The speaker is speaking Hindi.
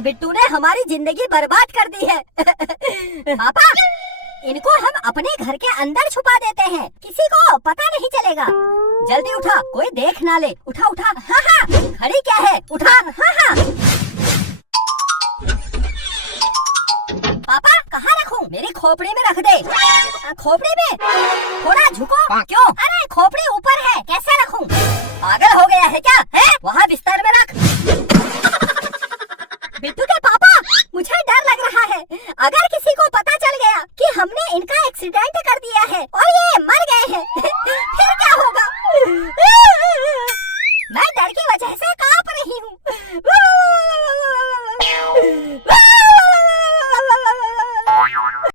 बिट्टू ने हमारी जिंदगी बर्बाद कर दी है। पापा, इनको हम अपने घर के अंदर छुपा देते हैं, किसी को पता नहीं चलेगा। जल्दी उठा, कोई देख ना ले। उठा उठा। हाँ हाँ, खड़ी क्या है, उठा। हाँ हाँ। पापा, कहाँ रखूं? मेरी खोपड़ी में रख दे। खोपड़ी में? थोड़ा झुको। क्यों? अरे खोपड़ी ऊपर है, कैसे रखूं? पागल हो गया है क्या? है वहाँ बिस्तर में रख। बिट्टू के पापा, मुझे डर लग रहा है। अगर किसी